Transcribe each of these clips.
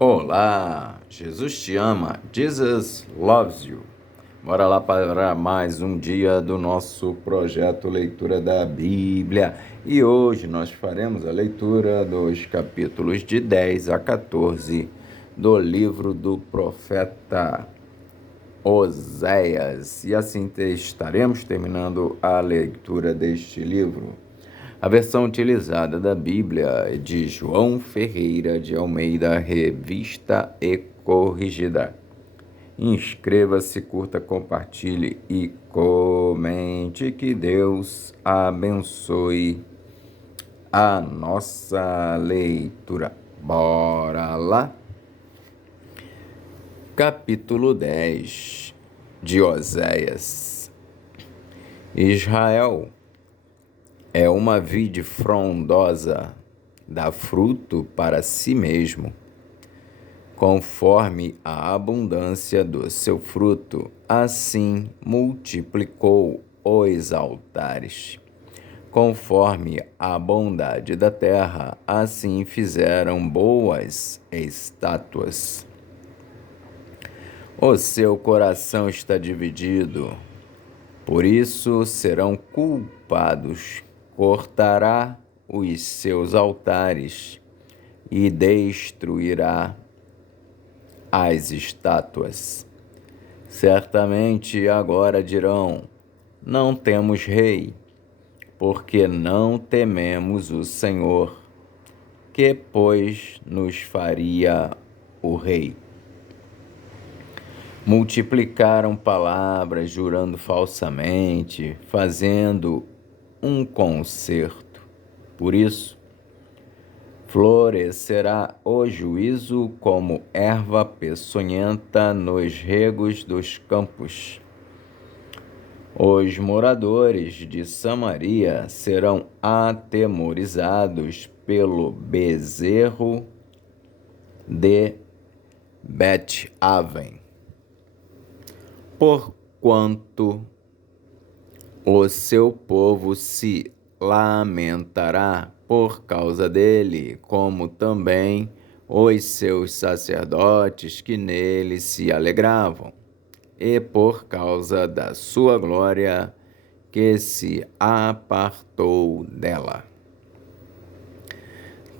Olá, Jesus te ama, Jesus loves you. Bora lá para mais um dia do nosso projeto Leitura da Bíblia. E hoje nós faremos a leitura dos capítulos de 10 a 14 do livro do profeta Oséias. E assim estaremos terminando a leitura deste livro. A versão utilizada da Bíblia é de João Ferreira de Almeida, revista e corrigida. Inscreva-se, curta, compartilhe e comente. Que Deus abençoe a nossa leitura. Bora lá? Capítulo 10 de Oséias. Israel é uma vide frondosa, dá fruto para si mesmo. Conforme a abundância do seu fruto, assim multiplicou os altares. Conforme a bondade da terra, assim fizeram boas estátuas. O seu coração está dividido, por isso serão culpados. Cortará os seus altares e destruirá as estátuas. Certamente agora dirão: não temos rei, porque não tememos o Senhor. Que, pois, nos faria o rei? Multiplicaram palavras, jurando falsamente, fazendo um concerto. Por isso, florescerá o juízo como erva peçonhenta nos regos dos campos. Os moradores de Samaria serão atemorizados pelo bezerro de Bet-Aven, porquanto o seu povo se lamentará por causa dele, como também os seus sacerdotes que nele se alegravam, e por causa da sua glória que se apartou dela.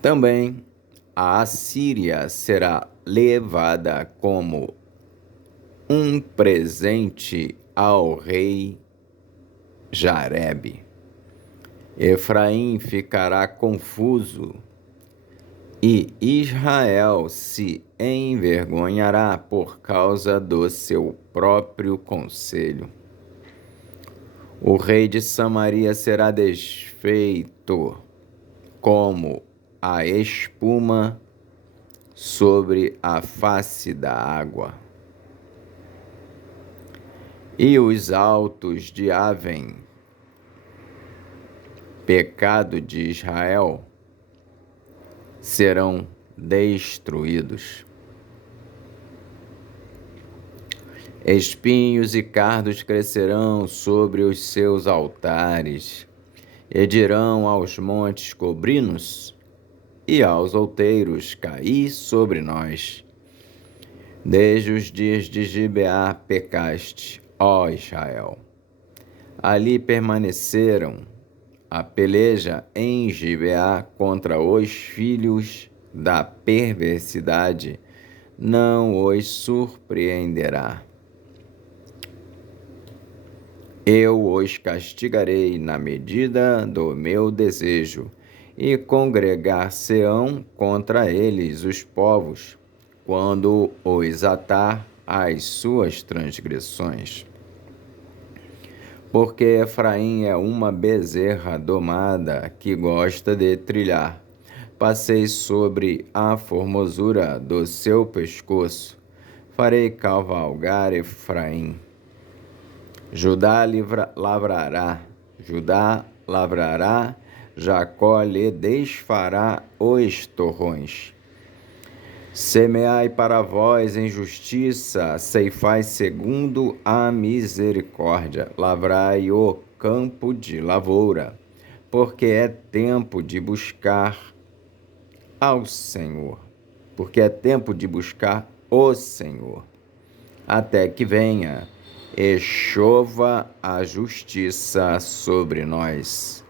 Também a Assíria será levada como um presente ao rei Jarebe. Efraim ficará confuso e Israel se envergonhará por causa do seu próprio conselho. O rei de Samaria será desfeito como a espuma sobre a face da água. E os altos de Aven, pecado de Israel, serão destruídos. Espinhos e cardos crescerão sobre os seus altares, e dirão aos montes: cobri-nos, e aos outeiros: caí sobre nós. Desde os dias de Gibeá pecaste, ó Israel. Ali permaneceram a peleja em Gibeá contra os filhos da perversidade, não os surpreenderá. Eu os castigarei na medida do meu desejo, e congregar-se-ão contra eles os povos, quando os atar às suas transgressões. Porque Efraim é uma bezerra domada que gosta de trilhar. Passei sobre a formosura do seu pescoço, farei cavalgar Efraim. Judá lavrará, Jacó lhe desfará os torrões. Semeai para vós em justiça, ceifai segundo a misericórdia, lavrai o campo de lavoura, porque é tempo de buscar ao Senhor. porque é tempo de buscar o Senhor, até que venha e chova a justiça sobre nós.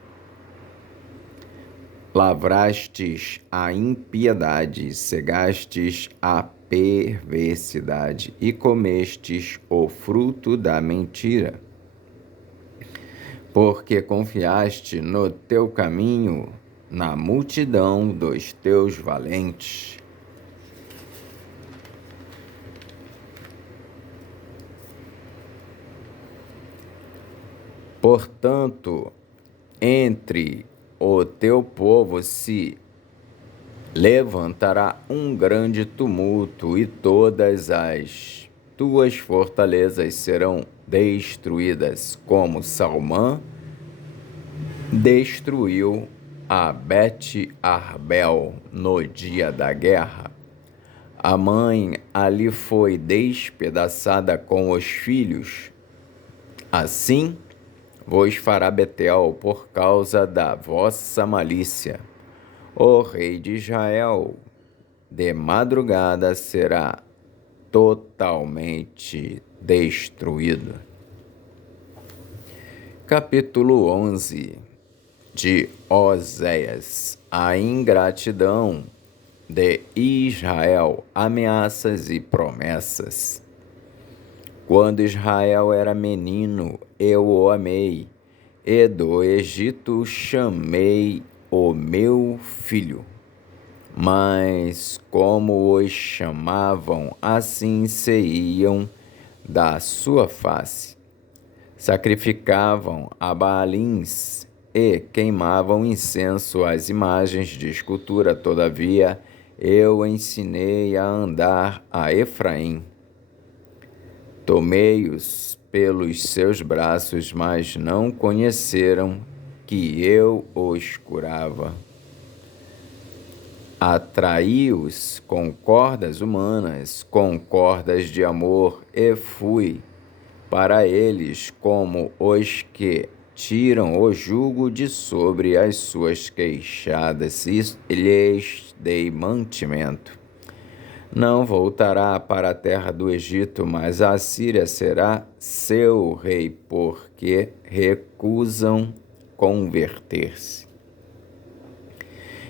Lavrastes a impiedade, cegastes a perversidade e comestes o fruto da mentira. Porque confiaste no teu caminho, na multidão dos teus valentes. Portanto, entre o teu povo se levantará um grande tumulto, e todas as tuas fortalezas serão destruídas, como Salmã destruiu a Bet-Arbel no dia da guerra. A mãe ali foi despedaçada com os filhos. Assim vos fará Betel por causa da vossa malícia. O rei de Israel, de madrugada, será totalmente destruído. Capítulo 11 de Oséias. A ingratidão de Israel, ameaças e promessas. Quando Israel era menino, eu o amei, e do Egito chamei o meu filho. Mas como os chamavam, assim se iam da sua face. Sacrificavam a Baalins e queimavam incenso às imagens de escultura. Todavia, eu ensinei a andar a Efraim. Tomei-os pelos seus braços, mas não conheceram que eu os curava. Atraí-os com cordas humanas, com cordas de amor, e fui para eles como os que tiram o jugo de sobre as suas queixadas, e lhes dei mantimento. Não voltará para a terra do Egito, mas a Síria será seu rei, porque recusam converter-se.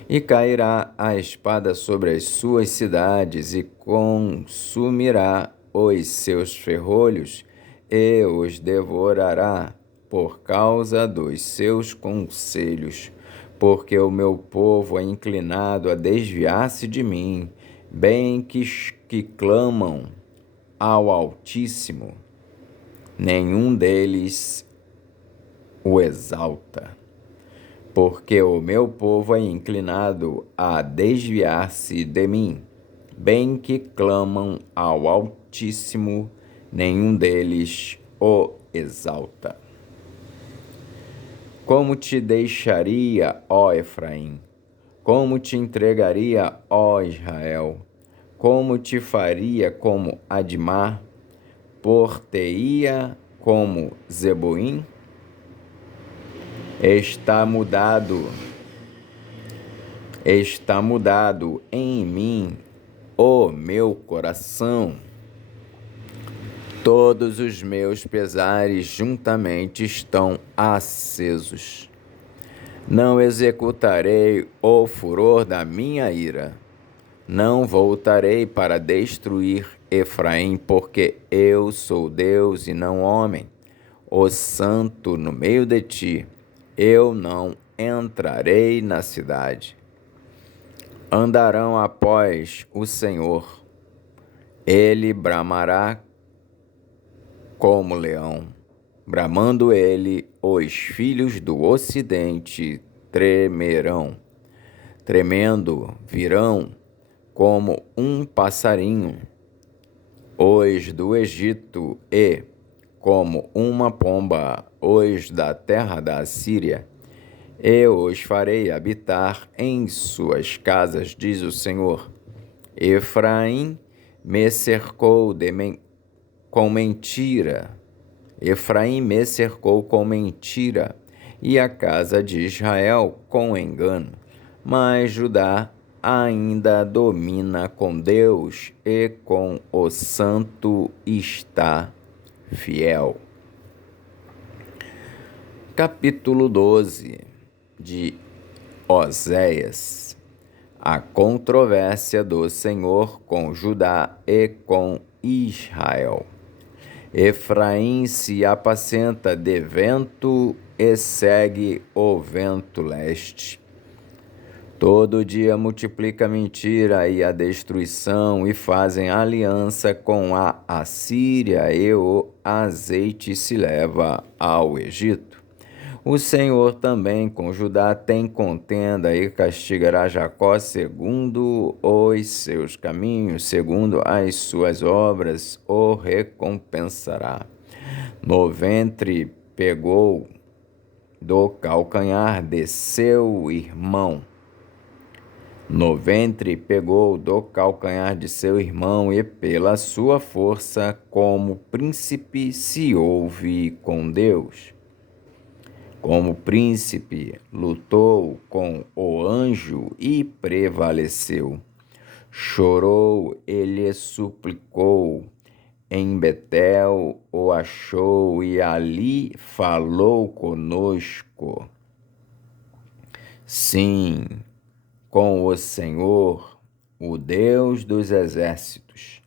E cairá a espada sobre as suas cidades, e consumirá os seus ferrolhos, e os devorará por causa dos seus conselhos, porque o meu povo é inclinado a desviar-se de mim, bem que clamam ao Altíssimo, nenhum deles o exalta. Porque o meu povo é inclinado a desviar-se de mim, bem que clamam ao Altíssimo, nenhum deles o exalta. Como te deixaria, ó Efraim? Como te entregaria, ó Israel? Como te faria como Admá? Por-te-ia como Zeboim? Está mudado em mim o meu coração. Todos os meus pesares juntamente estão acesos. Não executarei o furor da minha ira. Não voltarei para destruir Efraim, porque eu sou Deus e não homem, o santo no meio de ti. Eu não entrarei na cidade. Andarão após o Senhor. Ele bramará como leão. Bramando ele, os filhos do ocidente tremerão. Tremendo virão como um passarinho, os do Egito, e como uma pomba, os da terra da Síria. Eu os farei habitar em suas casas, diz o Senhor. Efraim me cercou com mentira. Efraim me cercou com mentira, e a casa de Israel com engano. Mas Judá ainda domina com Deus e com o santo está fiel. Capítulo 12 de Oséias. A controvérsia do Senhor com Judá e com Israel. Efraim se apacenta de vento e segue o vento leste. Todo dia multiplica a mentira e a destruição e fazem aliança com a Assíria e o azeite se leva ao Egito. O Senhor também com Judá tem contenda e castigará Jacó segundo os seus caminhos, segundo as suas obras o recompensará. No ventre pegou do calcanhar de seu irmão. No ventre pegou do calcanhar de seu irmão e pela sua força como príncipe se houve com Deus. Como príncipe, lutou com o anjo e prevaleceu. Chorou e lhe suplicou. Em Betel o achou e ali falou conosco. Sim, com o Senhor, o Deus dos exércitos.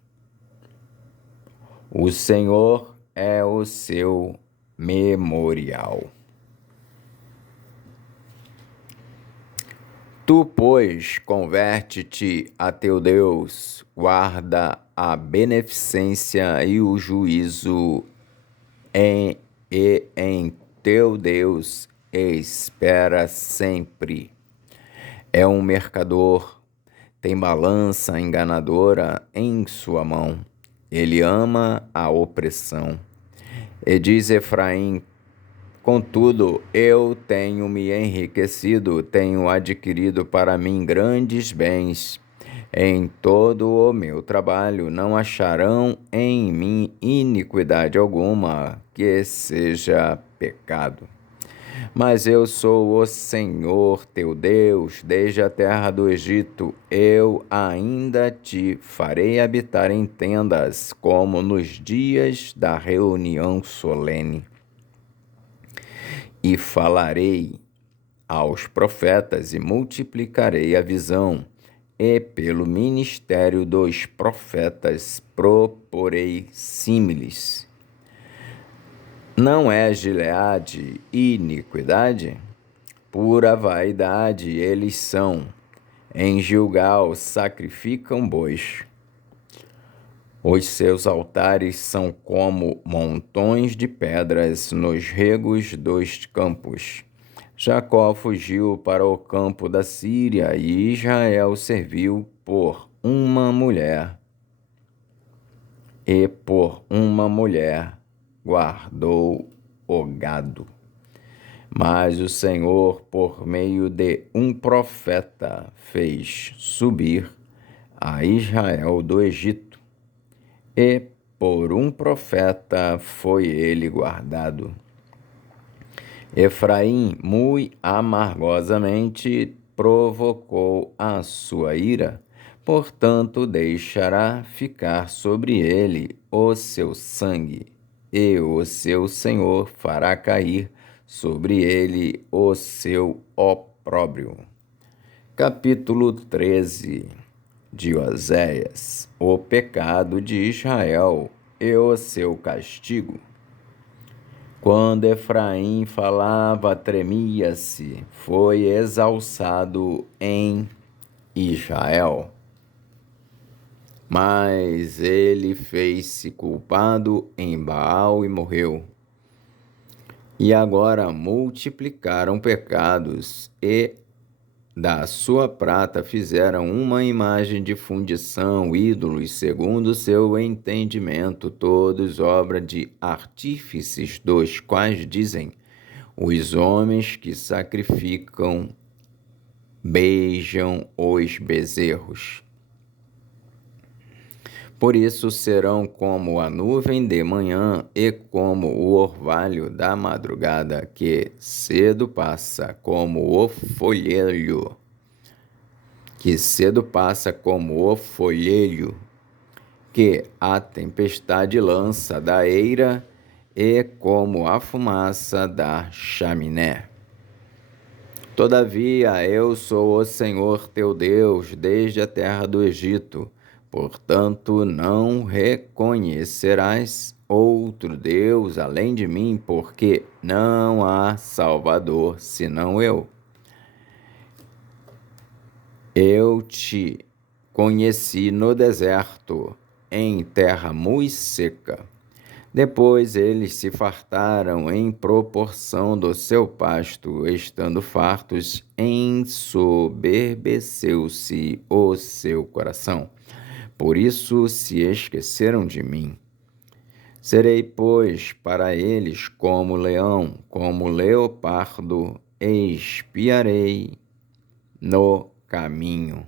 O Senhor é o seu memorial. Tu, pois, converte-te a teu Deus, guarda a beneficência e o juízo em teu Deus espera sempre. É um mercador, tem balança enganadora em sua mão. Ele ama a opressão. E diz Efraim: contudo, eu tenho me enriquecido, tenho adquirido para mim grandes bens. Em todo o meu trabalho não acharão em mim iniquidade alguma que seja pecado. Mas eu sou o Senhor teu Deus, desde a terra do Egito. Eu ainda te farei habitar em tendas, como nos dias da reunião solene. E falarei aos profetas e multiplicarei a visão, e pelo ministério dos profetas proporei símiles. Não é Gileade iniquidade? Pura vaidade eles são. Em Gilgal sacrificam bois. Os seus altares são como montões de pedras nos regos dos campos. Jacó fugiu para o campo da Síria e Israel serviu por uma mulher. E por uma mulher guardou o gado. Mas o Senhor, por meio de um profeta, fez subir a Israel do Egito. E por um profeta foi ele guardado. Efraim, muito amargosamente, provocou a sua ira, portanto deixará ficar sobre ele o seu sangue, e o seu Senhor fará cair sobre ele o seu opróbrio. Capítulo 13 de Oséias. O pecado de Israel e o seu castigo. Quando Efraim falava, tremia-se, foi exalçado em Israel. Mas ele fez-se culpado em Baal e morreu. E agora multiplicaram pecados e da sua prata fizeram uma imagem de fundição, ídolos, segundo seu entendimento, todos obra de artífices, dos quais dizem: os homens que sacrificam beijam os bezerros. Por isso serão como a nuvem de manhã e como o orvalho da madrugada, que cedo passa, como o folheiro que cedo passa como o folhelho que a tempestade lança da eira e como a fumaça da chaminé. Todavia, eu sou o Senhor teu Deus desde a terra do Egito. Portanto, não reconhecerás outro Deus além de mim, porque não há Salvador senão eu. Eu te conheci no deserto, em terra muito seca. Depois eles se fartaram em proporção do seu pasto, estando fartos, ensoberbeceu-se o seu coração. Por isso se esqueceram de mim. Serei, pois, para eles como leão, como leopardo, espiarei no caminho.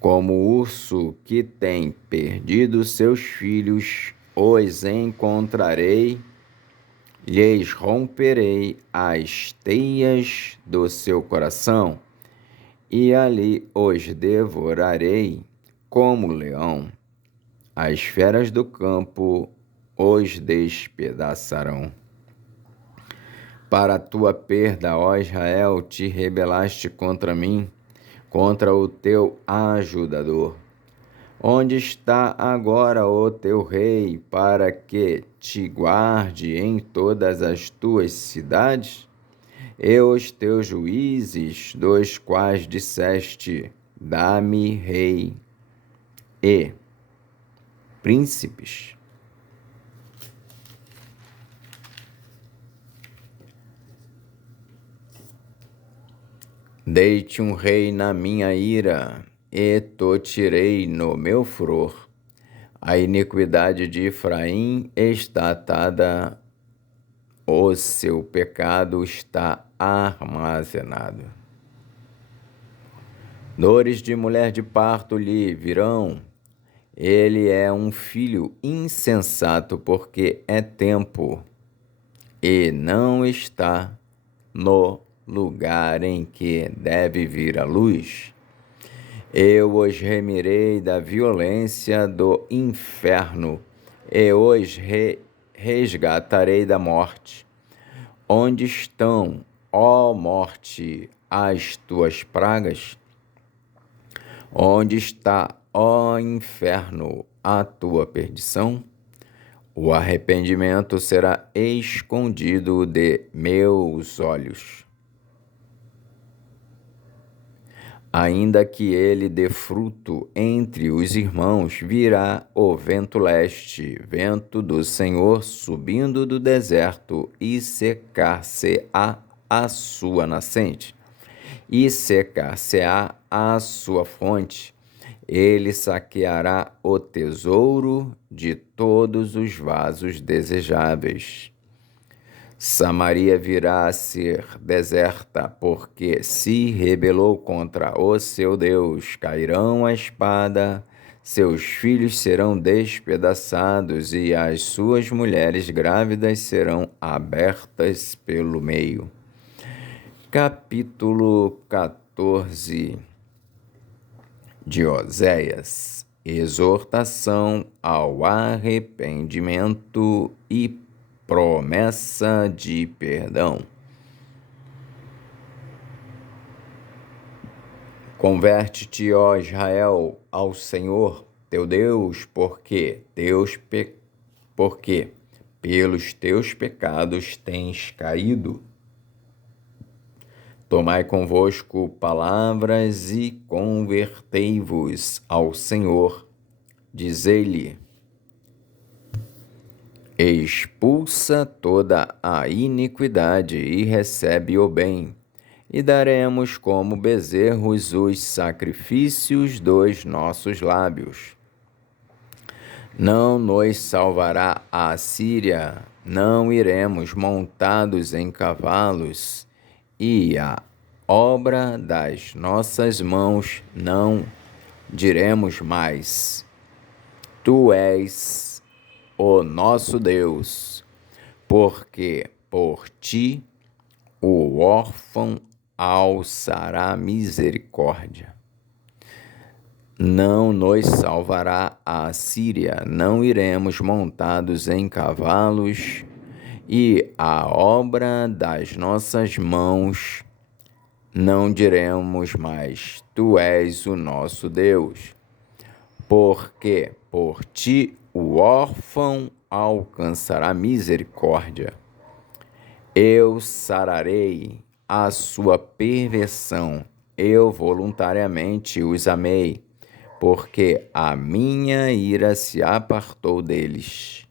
Como urso que tem perdido seus filhos, os encontrarei, lhes romperei as teias do seu coração, e ali os devorarei como leão. As feras do campo os despedaçarão. Para a tua perda, ó Israel, te rebelaste contra mim, contra o teu ajudador. Onde está agora o teu rei, para que te guarde em todas as tuas cidades? E os teus juízes, dos quais disseste, dá-me rei e príncipes? Dei-te um rei na minha ira, e te tirei no meu furor. A iniquidade de Efraim está atada, o seu pecado está armazenado. Dores de mulher de parto lhe virão. Ele é um filho insensato, porque é tempo, e não está no lugar em que deve vir a luz. Eu os remirei da violência do inferno, e os resgatarei da morte. Onde estão, ó morte, as tuas pragas? Onde está, ó inferno, a tua perdição? O arrependimento será escondido de meus olhos. Ainda que ele dê fruto entre os irmãos, virá o vento leste, vento do Senhor subindo do deserto, e secar-se-á a sua nascente, e secar-se-á a sua fonte. Ele saqueará o tesouro de todos os vasos desejáveis. Samaria virá a ser deserta, porque se rebelou contra o seu Deus. Cairão a espada, seus filhos serão despedaçados, e as suas mulheres grávidas serão abertas pelo meio. Capítulo 14 de Oséias. Exortação ao arrependimento e promessa de perdão. Converte-te, ó Israel, ao Senhor teu Deus, porque pelos teus pecados tens caído. Tomai convosco palavras e convertei-vos ao Senhor. Dizei-lhe: expulsa toda a iniquidade e recebe o bem, e daremos como bezerros os sacrifícios dos nossos lábios. Não nos salvará a Assíria, não iremos montados em cavalos, e a obra das nossas mãos não diremos mais: Tu és o nosso Deus, porque por ti o órfão alçará misericórdia. não nos salvará a Síria, não iremos montados em cavalos, e a obra das nossas mãos não diremos mais: Tu és o nosso Deus. Porque por ti o órfão alcançará misericórdia. Eu sararei a sua perversão, eu voluntariamente os amei, porque a minha ira se apartou deles.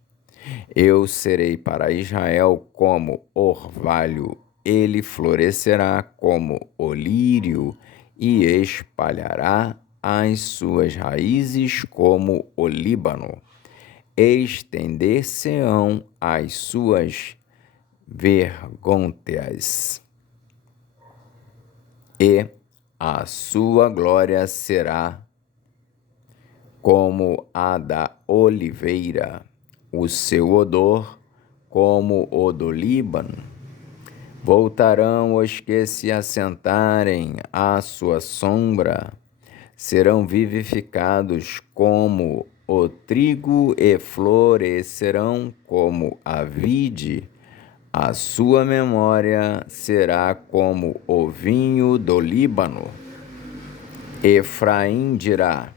Eu serei para Israel como orvalho, ele florescerá como o lírio e espalhará as suas raízes como o Líbano. Estender-se-ão as suas vergônteas, e a sua glória será como a da oliveira, o seu odor como o do Líbano. Voltarão os que se assentarem à sua sombra, serão vivificados como o trigo e florescerão como a vide. A sua memória será como o vinho do Líbano. Efraim dirá: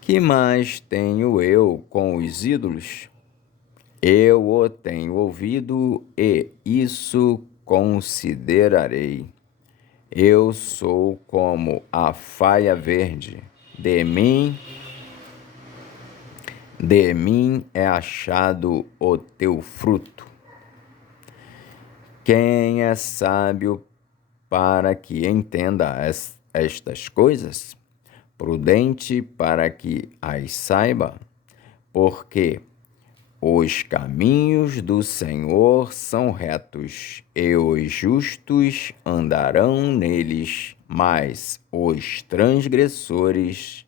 Que mais tenho eu com os ídolos? Eu o tenho ouvido e isso considerarei. Eu sou como a faia verde, de mim é achado o teu fruto. Quem é sábio para que entenda estas coisas? Prudente para que as saiba? Porque os caminhos do Senhor são retos, e os justos andarão neles, mas os transgressores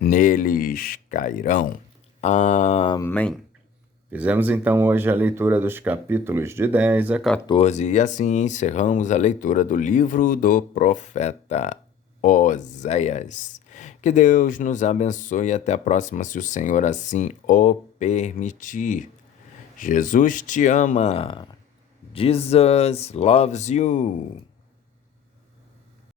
neles cairão. Amém. Fizemos então hoje a leitura dos capítulos de 10 a 14 e assim encerramos a leitura do livro do profeta Oséias. Que Deus nos abençoe e até a próxima, se o Senhor assim o permitir. Jesus te ama. Jesus loves you.